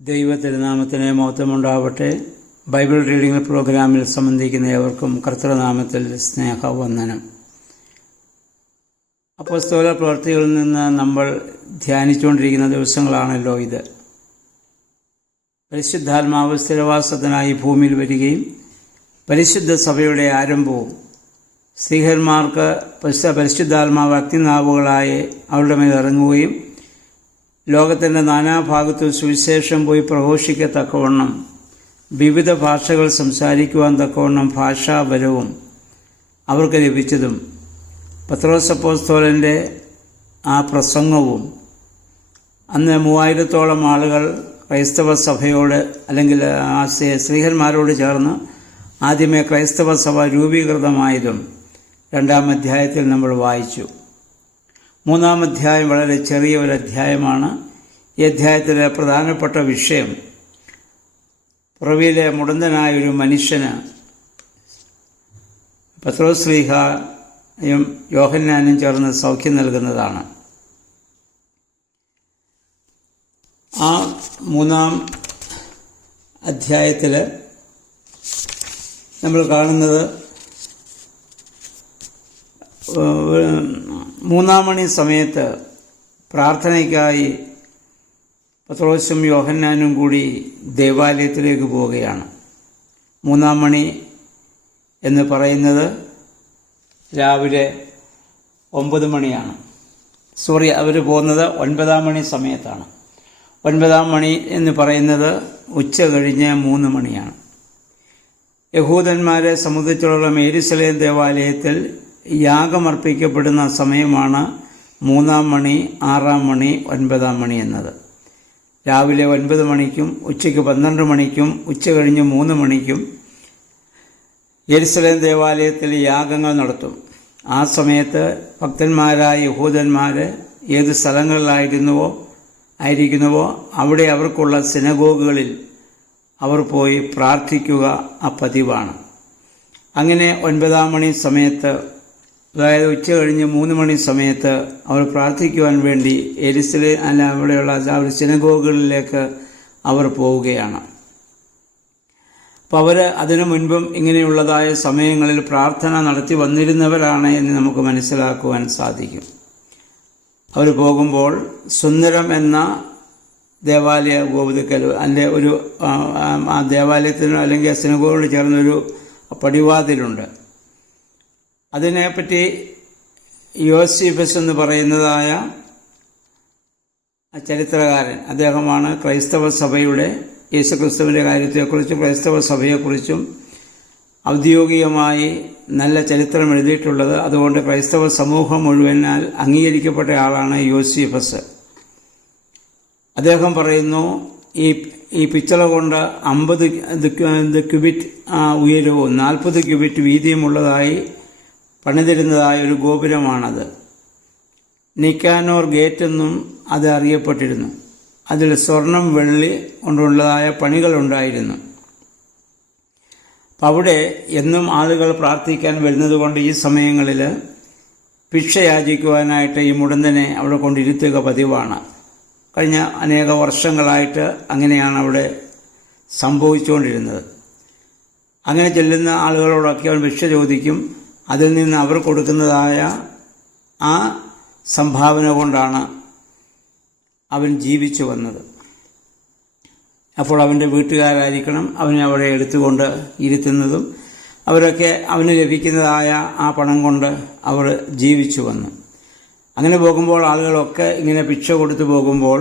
ദൈവതിരുനാമത്തിന് മഹത്വമുണ്ടാവട്ടെ. Bible reading പ്രോഗ്രാമിൽ സംബന്ധിക്കുന്ന ഏവർക്കും കർത്തൃനാമത്തിൽ സ്നേഹവന്ദനം. അപ്പോസ്തല പ്രവൃത്തികളിൽ നിന്ന് നമ്മൾ ധ്യാനിച്ചുകൊണ്ടിരിക്കുന്ന ദിവസങ്ങളാണല്ലോ ഇത്. പരിശുദ്ധാത്മാവ് സ്ഥിരവാസത്തിനായി ഭൂമിയിൽ വരികയും പരിശുദ്ധ സഭയുടെ ആരംഭവും സ്ത്രീഹന്മാർക്ക് പരിശുദ്ധാത്മാവ് അഗ്നിനാവുകളായി അവരുടെ മേൽ ഇറങ്ങുകയും ലോകത്തിൻ്റെ നാനാഭാഗത്തും സുവിശേഷം പോയി പ്രഘോഷിക്കത്തക്കവണ്ണം വിവിധ ഭാഷകൾ സംസാരിക്കുവാൻ തക്കവണ്ണം ഭാഷാബലവും അവർക്ക് ലഭിച്ചതും പത്രോസ് അപ്പോസ്തലൻ്റെ ആ പ്രസംഗവും അന്ന് 3000-ഓളം ആളുകൾ ക്രൈസ്തവ സഭയോട് അല്ലെങ്കിൽ ആ സ്ത്രീഹന്മാരോട് ചേർന്ന് ആദ്യമേ ക്രൈസ്തവ സഭ രൂപീകൃതമായതും 2-ാം അധ്യായത്തിൽ നമ്മൾ വായിച്ചു. 3-ാം അധ്യായം വളരെ ചെറിയ ഒരു അധ്യായമാണ്. ഈ അധ്യായത്തിലെ പ്രധാനപ്പെട്ട വിഷയം പുറവിയിലെ മുടന്തനായൊരു മനുഷ്യന് പത്രോസ് ശ്ലീഹായും യോഹന്നാനും ചേർന്ന് സൗഖ്യം നൽകുന്നതാണ്. ആ 3-ാം അധ്യായത്തിൽ നമ്മൾ കാണുന്നത് 3-ാം മണി സമയത്ത് പ്രാർത്ഥനയ്ക്കായി പത്രോസും യോഹന്നാനും കൂടി ദേവാലയത്തിലേക്ക് പോവുകയാണ്. 3-ാം മണി എന്ന് പറയുന്നത് രാവിലെ 9 മണിയാണ്. അവർ പോകുന്നത് 9-ാം മണി സമയത്താണ്. 9-ാം മണി എന്ന് പറയുന്നത് ഉച്ച കഴിഞ്ഞ് 3 മണിയാണ്. യഹൂദന്മാരെ സംബന്ധിച്ചിടത്തോളം യെരുശലേം ദേവാലയത്തിൽ യാഗമർപ്പിക്കപ്പെടുന്ന സമയമാണ് 3-ാം മണി, 6-ാം മണി, 9-ാം മണി എന്നത്. രാവിലെ 9 മണിക്കും ഉച്ചയ്ക്ക് 12 മണിക്കും ഉച്ച കഴിഞ്ഞ് 3 മണിക്കും യെരുശലേം ദേവാലയത്തിൽ യാഗങ്ങൾ നടത്തും. ആ സമയത്ത് ഭക്തന്മാരായ യഹൂദന്മാർ ഏത് സ്ഥലങ്ങളിലായിരിക്കുന്നുവോ അവിടെ അവർക്കുള്ള സിനഗോഗുകളിൽ അവർ പോയി പ്രാർത്ഥിക്കുക ആ പതിവാണ്. അങ്ങനെ 9-ാം മണി സമയത്ത്, അതായത് ഉച്ച കഴിഞ്ഞ് 3 മണി സമയത്ത് അവർ പ്രാർത്ഥിക്കുവാൻ വേണ്ടി അവിടെയുള്ള സിനഗോഗുകളിലേക്ക് അവർ പോവുകയാണ്. അപ്പോൾ അവർ അതിനു മുൻപും ഇങ്ങനെയുള്ളതായ സമയങ്ങളിൽ പ്രാർത്ഥന നടത്തി വന്നിരുന്നവരാണ് എന്ന് നമുക്ക് മനസ്സിലാക്കുവാൻ സാധിക്കും. അവർ പോകുമ്പോൾ സുന്ദരം എന്ന ദേവാലയ ഗോപുരക്കൽ അതിൻ്റെ ഒരു ആ ദേവാലയത്തിന് അല്ലെങ്കിൽ സിനഗോഗിനോട് ചേർന്നൊരു പടിവാതിലുണ്ട്. അതിനെപ്പറ്റി യോസീഫസ് എന്ന് പറയുന്നതായ ചരിത്രകാരൻ, അദ്ദേഹമാണ് ക്രൈസ്തവ സഭയുടെ യേശുക്രിസ്തുവിൻ്റെ കാര്യത്തെക്കുറിച്ചും ക്രൈസ്തവ സഭയെക്കുറിച്ചും ഔദ്യോഗികമായി നല്ല ചരിത്രം എഴുതിയിട്ടുള്ളത്. അതുകൊണ്ട് ക്രൈസ്തവ സമൂഹം മുഴുവനാൽ അംഗീകരിക്കപ്പെട്ട ആളാണ് യോസീഫസ്. അദ്ദേഹം പറയുന്നു, ഈ പിച്ചള കൊണ്ട് 50 ക്യൂബിറ്റ് ഉയരവും 40 ക്യൂബിറ്റ് വീതിയുമുള്ളതായി പണിതിരുന്നതായ ഒരു ഗോപുരമാണത്. നിക്കാനോർ ഗേറ്റ് എന്നും അത് അറിയപ്പെട്ടിരുന്നു. അതിൽ സ്വർണം, വെള്ളി കൊണ്ടുള്ളതായ പണികളുണ്ടായിരുന്നു. അപ്പം അവിടെ എന്നും ആളുകൾ പ്രാർത്ഥിക്കാൻ വരുന്നതുകൊണ്ട് ഈ സമയങ്ങളിൽ ഭിക്ഷ യാചിക്കുവാനായിട്ട് ഈ മുടന്തനെ അവിടെ കൊണ്ടിരുത്തുക പതിവാണ്. കഴിഞ്ഞ അനേക വർഷങ്ങളായിട്ട് അങ്ങനെയാണ് അവിടെ സംഭവിച്ചുകൊണ്ടിരുന്നത്. അങ്ങനെ ചെല്ലുന്ന ആളുകളോടൊക്കെ അവൻ ഭിക്ഷ ചോദിക്കും. അതിൽ നിന്ന് അവർ കൊടുക്കുന്നതായ ആ സംഭാവന കൊണ്ടാണ് അവൻ ജീവിച്ചു വന്നത്. അപ്പോൾ അവൻ്റെ വീട്ടുകാരായിരിക്കണം അവനെ അവിടെ എടുത്തുകൊണ്ട് ഇരുത്തുന്നതും. അവരൊക്കെ അവന് ലഭിക്കുന്നതായ ആ പണം കൊണ്ട് അവർ ജീവിച്ചു വന്നു. അങ്ങനെ പോകുമ്പോൾ ആളുകളൊക്കെ ഇങ്ങനെ ഭിക്ഷ കൊടുത്തു പോകുമ്പോൾ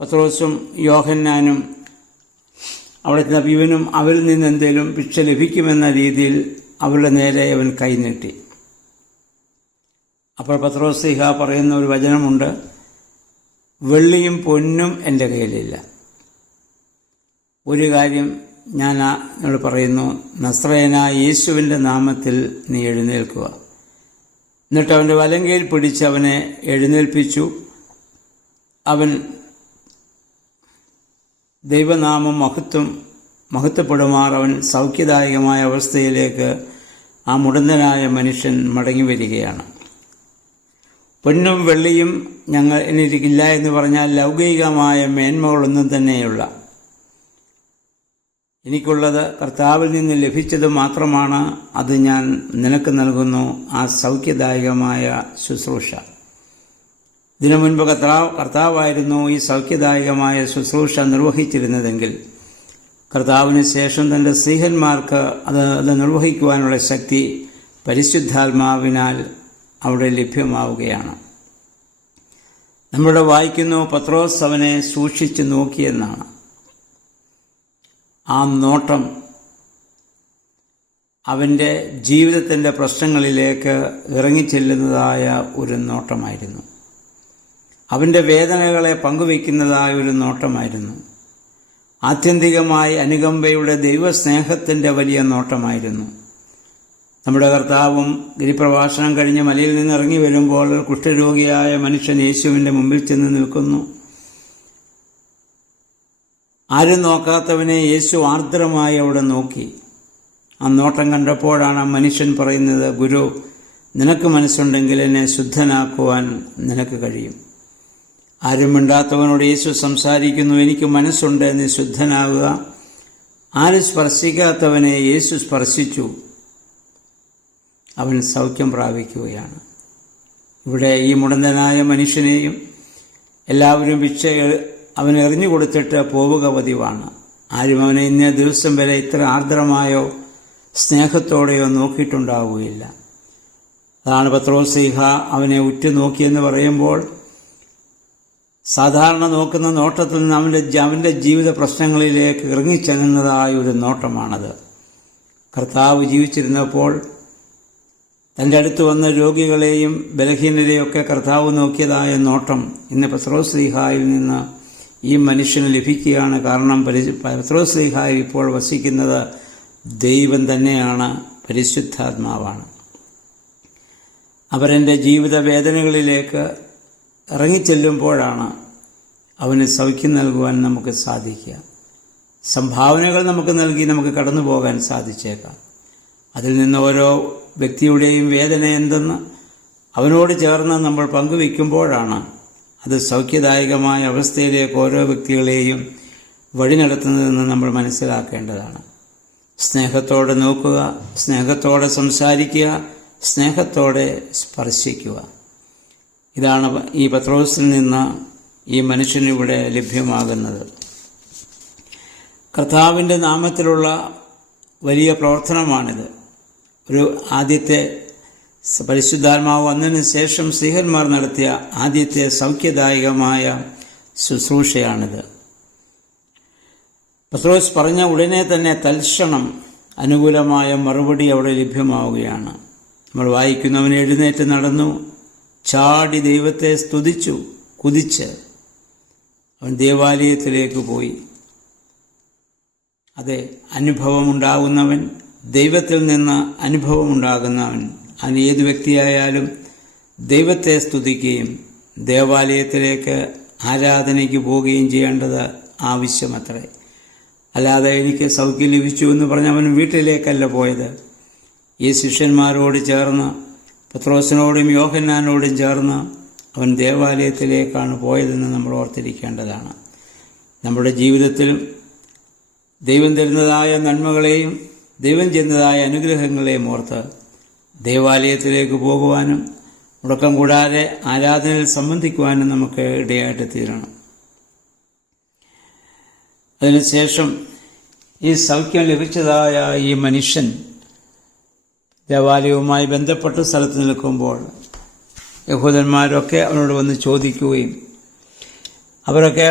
പത്രോസും യോഹന്നാനും അവിടെ ഇവനും അവരിൽ നിന്ന് എന്തെങ്കിലും ഭിക്ഷ ലഭിക്കുമെന്ന രീതിയിൽ അവരുടെ നേരെ അവൻ കൈനീട്ടി. അപ്പോൾ പത്രോസ് ശ്ലീഹ പറയുന്ന ഒരു വചനമുണ്ട്, വെള്ളിയും പൊന്നും എൻ്റെ കയ്യിലില്ല. ഒരു കാര്യം ഞാൻ എന്നോട് പറയുന്നു, നസ്രയനായ യേശുവിൻ്റെ നാമത്തിൽ നീ എഴുന്നേൽക്കുക. എന്നിട്ട് അവൻ്റെ വലങ്കയിൽ പിടിച്ച് അവനെ എഴുന്നേൽപ്പിച്ചു. അവൻ ദൈവനാമം മഹത്വപ്പെടുമാർ അവൻ സൗഖ്യദായകമായ അവസ്ഥയിലേക്ക് ആ മുടന്തനായ മനുഷ്യൻ മടങ്ങി വരികയാണ്. പൊന്നും വെള്ളിയും എനിക്കില്ല എന്ന് പറഞ്ഞാൽ ലൗകികമായ മേന്മകളൊന്നും തന്നെയുള്ള എനിക്കുള്ളത് കർത്താവിൽ നിന്ന് ലഭിച്ചത് മാത്രമാണ്. അത് ഞാൻ നിനക്ക് നൽകുന്നു, ആ സൗഖ്യദായകമായ ശുശ്രൂഷ. ഇതിനു മുൻപ് കർത്താവായിരുന്നു ഈ സൗഖ്യദായകമായ ശുശ്രൂഷ നിർവഹിച്ചിരുന്നതെങ്കിൽ കർത്താവിന് ശേഷം തൻ്റെ സ്ത്രീഹന്മാർക്ക് അത് നിർവഹിക്കുവാനുള്ള ശക്തി പരിശുദ്ധാത്മാവിനാൽ അവിടെ ലഭ്യമാവുകയാണ്. നമ്മളിവിടെ വായിക്കുന്നു, പത്രോസ് അവനെ സൂക്ഷിച്ചു നോക്കിയെന്നാണ്. ആ നോട്ടം അവൻ്റെ ജീവിതത്തിൻ്റെ പ്രശ്നങ്ങളിലേക്ക് ഇറങ്ങിച്ചെല്ലുന്നതായ ഒരു നോട്ടമായിരുന്നു. അവൻ്റെ വേദനകളെ പങ്കുവയ്ക്കുന്നതായ ഒരു നോട്ടമായിരുന്നു. ആത്യന്തികമായി അനുകമ്പയുടെ ദൈവസ്നേഹത്തിൻ്റെ വലിയ നോട്ടമായിരുന്നു. നമ്മുടെ കർത്താവും ഗിരിപ്രഭാഷണം കഴിഞ്ഞ് മലയിൽ നിന്ന് ഇറങ്ങി വരുമ്പോൾ കുഷ്ഠരോഗിയായ മനുഷ്യൻ യേശുവിൻ്റെ മുമ്പിൽ ചെന്ന് നിൽക്കുന്നു. ആരും നോക്കാത്തവനെ യേശു ആർദ്രമായി അവിടെ നോക്കി. ആ നോട്ടം കണ്ടപ്പോഴാണ് ആ മനുഷ്യൻ പറയുന്നത്, ഗുരു, നിനക്ക് മനസ്സുണ്ടെങ്കിൽ എന്നെ ശുദ്ധനാക്കുവാൻ നിനക്ക് കഴിയും. ആരും മിണ്ടാത്തവനോട് യേശു സംസാരിക്കുന്നു, എനിക്ക് മനസ്സുണ്ട്, നീ ശുദ്ധനാവുക. ആരും സ്പർശിക്കാത്തവനെ യേശു സ്പർശിച്ചു, അവൻ സൗഖ്യം പ്രാപിക്കുകയാണ്. ഇവിടെ ഈ മുടന്തനായ മനുഷ്യനെയും എല്ലാവരും അവന് എറിഞ്ഞു കൊടുത്തിട്ട് പോവുക പതിവാണ്. ആരും അവനെ ഇന്ന ദിവസം വരെ ഇത്ര ആർദ്രമായോ സ്നേഹത്തോടെയോ നോക്കിയിട്ടുണ്ടാവുകയില്ല. അതാണ് പത്രോസ്ലീഹ അവനെ ഉറ്റുനോക്കിയെന്ന് പറയുമ്പോൾ സാധാരണ നോക്കുന്ന നോട്ടത്തിൽ നിന്ന് അവൻ്റെ ജീവിത പ്രശ്നങ്ങളിലേക്ക് ഇറങ്ങിച്ചെല്ലുന്നതായ ഒരു നോട്ടമാണത്. കർത്താവ് ജീവിച്ചിരുന്നപ്പോൾ തൻ്റെ അടുത്ത് വന്ന രോഗികളെയും ബലഹീനരെയും ഒക്കെ കർത്താവ് നോക്കിയതായ നോട്ടം ഇന്ന് പത്രോസ്ലീഹായിൽ നിന്ന് ഈ മനുഷ്യന് ലഭിക്കുകയാണ്. കാരണം പത്രോസ്ലീഹായിൽ ഇപ്പോൾ വസിക്കുന്നത് ദൈവം തന്നെയാണ്, പരിശുദ്ധാത്മാവാണ്. അവരെൻ്റെ ജീവിത വേദനകളിലേക്ക് ഇറങ്ങിച്ചെല്ലുമ്പോഴാണ് അവന് സൗഖ്യം നൽകുവാൻ നമുക്ക് സാധിക്കുക. സംഭാവനകൾ നമുക്ക് നൽകി നമുക്ക് കടന്നു പോകാൻ സാധിച്ചേക്കാം. അതിൽ നിന്ന് ഓരോ വ്യക്തിയുടെയും വേദന എന്തെന്ന് അവനോട് ചേർന്ന് നമ്മൾ പങ്കുവയ്ക്കുമ്പോഴാണ് അത് സൗഖ്യദായകമായ അവസ്ഥയിലേക്ക് ഓരോ വ്യക്തികളെയും വഴി നടത്തുന്നതെന്ന് നമ്മൾ മനസ്സിലാക്കേണ്ടതാണ്. സ്നേഹത്തോടെ നോക്കുക, സ്നേഹത്തോടെ സംസാരിക്കുക, സ്നേഹത്തോടെ സ്പർശിക്കുക. ഇതാണ് ഈ പത്രോസിൽ നിന്ന് ഈ മനുഷ്യനിവിടെ ലഭ്യമാകുന്നത്. കർത്താവിൻ്റെ നാമത്തിലുള്ള വലിയ പ്രവർത്തനമാണിത്. ഒരു ആദ്യത്തെ പരിശുദ്ധാത്മാവ് വന്നതിന് ശേഷം സ്ത്രീഹന്മാർ നടത്തിയ ആദ്യത്തെ സൗഖ്യദായകമായ ശുശ്രൂഷയാണിത്. പത്രോസ് പറഞ്ഞ ഉടനെ തന്നെ തൽക്ഷണം അനുകൂലമായ മറുപടി അവിടെ ലഭ്യമാവുകയാണ്. നമ്മൾ വായിക്കുന്നവൻ എഴുന്നേറ്റ് നടന്നു, ചാടി ദൈവത്തെ സ്തുതിച്ചു, കുതിച്ച് അവൻ ദേവാലയത്തിലേക്ക് പോയി. അതെ, അനുഭവമുണ്ടാകുന്നവൻ, ദൈവത്തിൽ നിന്ന് അനുഭവമുണ്ടാകുന്നവൻ, അതിന് ഏത് വ്യക്തിയായാലും ദൈവത്തെ സ്തുതിക്കുകയും ദേവാലയത്തിലേക്ക് ആരാധനയ്ക്ക് പോവുകയും ചെയ്യേണ്ടത് ആവശ്യമത്രേ. അല്ലാതെ എനിക്ക് സൗഖ്യം ലഭിച്ചു എന്ന് പറഞ്ഞ് അവൻ വീട്ടിലേക്കല്ല പോയത്. ഈ ശിഷ്യന്മാരോട് ചേർന്ന്, പത്രോസിനോടും യോഹന്നാനോടും ചേർന്ന് അവൻ ദേവാലയത്തിലേക്കാണ് പോയതെന്ന് നമ്മൾ ഓർത്തിരിക്കേണ്ടതാണ്. നമ്മുടെ ജീവിതത്തിലും ദൈവം തരുന്നതായ നന്മകളെയും ദൈവം ചെയ്യുന്നതായ അനുഗ്രഹങ്ങളെയും ഓർത്ത് ദേവാലയത്തിലേക്ക് പോകുവാനും മുടക്കം കൂടാതെ ആരാധനയിൽ സംബന്ധിക്കുവാനും നമുക്ക് ഇടയായിട്ട് തീരണം. അതിനുശേഷം ഈ സൗഖ്യം ലഭിച്ചതായ ഈ മനുഷ്യൻ ദേവാലയവുമായി ബന്ധപ്പെട്ട സ്ഥലത്ത് നിൽക്കുമ്പോൾ യഹൂദന്മാരൊക്കെ അവനോട് വന്ന് ചോദിക്കുകയും അവരൊക്കെ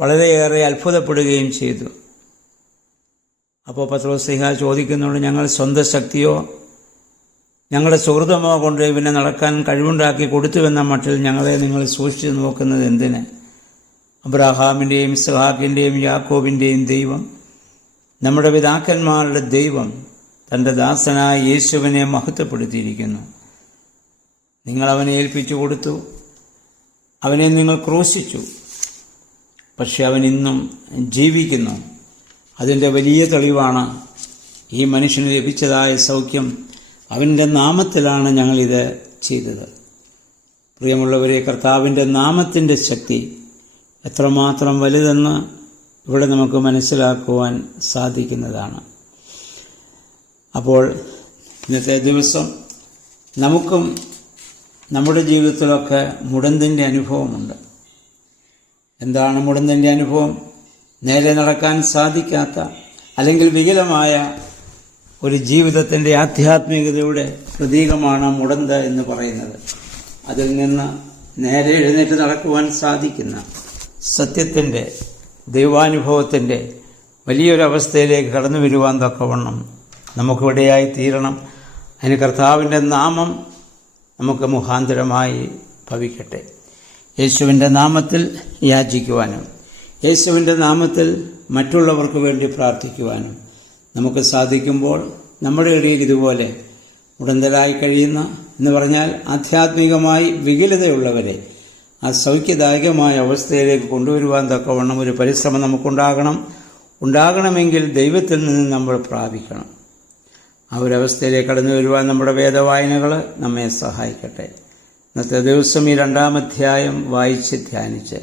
വളരെയേറെ അത്ഭുതപ്പെടുകയും ചെയ്തു. അപ്പോൾ പത്രോസ്ലീഹ ചോദിക്കുന്നുണ്ട്, ഞങ്ങൾ സ്വന്തം ശക്തിയോ ഞങ്ങളുടെ സുഹൃതമോ കൊണ്ട് ഇവനെ നടക്കാൻ കഴിവുണ്ടാക്കി കൊടുത്തുവെന്ന മട്ടിൽ ഞങ്ങളെ നിങ്ങൾ സൂക്ഷിച്ചു നോക്കുന്നത് എന്തിന്? അബ്രഹാമിൻ്റെയും ഇസ്ഹാക്കിൻ്റെയും യാക്കോബിൻ്റെയും ദൈവം, നമ്മുടെ പിതാക്കന്മാരുടെ ദൈവം തൻ്റെ ദാസനായ യേശുവിനെ മഹത്വപ്പെടുത്തിയിരിക്കുന്നു. നിങ്ങളവനെ ഏൽപ്പിച്ചു കൊടുത്തു, അവനെ നിങ്ങൾ ക്രൂശിച്ചു, പക്ഷെ അവൻ ഇന്നും ജീവിക്കുന്നു. അതിൻ്റെ വലിയ തെളിവാണ് ഈ മനുഷ്യന് ലഭിച്ചതായ സൗഖ്യം. അവൻ്റെ നാമത്തിലാണ് ഞങ്ങളിത് ചെയ്തത്. പ്രിയമുള്ളവരെ, കർത്താവിൻ്റെ നാമത്തിൻ്റെ ശക്തി എത്രമാത്രം വലുതെന്ന് ഇവിടെ നമുക്ക് മനസ്സിലാക്കുവാൻ സാധിക്കുന്നതാണ്. അപ്പോൾ ഇന്നത്തെ ദിവസം നമുക്കും നമ്മുടെ ജീവിതത്തിലൊക്കെ മുടന്തിൻ്റെ അനുഭവമുണ്ട്. എന്താണ് മുടന്തിൻ്റെ അനുഭവം? നേരെ നടക്കാൻ സാധിക്കാത്ത അല്ലെങ്കിൽ വികലമായ ഒരു ജീവിതത്തിൻ്റെ ആധ്യാത്മികതയുടെ പ്രതീകമാണ് മുടന്ത് എന്ന് പറയുന്നത്. അതിൽ നിന്ന് നേരെ എഴുന്നേറ്റ് നടക്കുവാൻ സാധിക്കുന്ന സത്യത്തിൻ്റെ ദൈവാനുഭവത്തിൻ്റെ വലിയൊരവസ്ഥയിലേക്ക് കടന്നു വരുവാൻ തക്കവണ്ണം നമുക്കിവിടെയായി തീരണം. അതിന് കർത്താവിൻ്റെ നാമം നമുക്ക് മുഖാന്തരമായി ഭവിക്കട്ടെ. യേശുവിൻ്റെ നാമത്തിൽ യാചിക്കുവാനും യേശുവിൻ്റെ നാമത്തിൽ മറ്റുള്ളവർക്ക് വേണ്ടി പ്രാർത്ഥിക്കുവാനും നമുക്ക് സാധിക്കുമ്പോൾ നമ്മുടെ ഇടയിൽ ഇതുപോലെ മുടന്തരായി കഴിയുന്ന എന്ന് പറഞ്ഞാൽ ആധ്യാത്മികമായി വികലതയുള്ളവരെ ആ സൗഖ്യദായകമായ അവസ്ഥയിലേക്ക് കൊണ്ടുവരുവാൻ തക്കവണ്ണം ഒരു പരിശ്രമം ഉണ്ടാകണമെങ്കിൽ ദൈവത്തിൽ നിന്ന് നമ്മൾ പ്രാപിക്കണം. ആ ഒരവസ്ഥയിലേക്ക് കടന്നു വരുവാൻ നമ്മുടെ വേദവായനകൾ നമ്മെ സഹായിക്കട്ടെ. ഇന്നത്തെ ദിവസം ഈ 2-ാം അധ്യായം വായിച്ച് ധ്യാനിച്ച്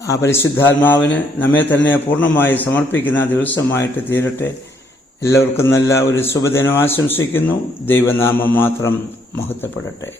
ആ പരിശുദ്ധാത്മാവിന് നമ്മെ തന്നെ പൂർണ്ണമായി സമർപ്പിക്കുന്ന ദിവസമായിട്ട് തീരട്ടെ. എല്ലാവർക്കും നല്ല ഒരു ശുഭദിനം ആശംസിക്കുന്നു. ദൈവനാമം മാത്രം മഹത്വപ്പെടട്ടെ.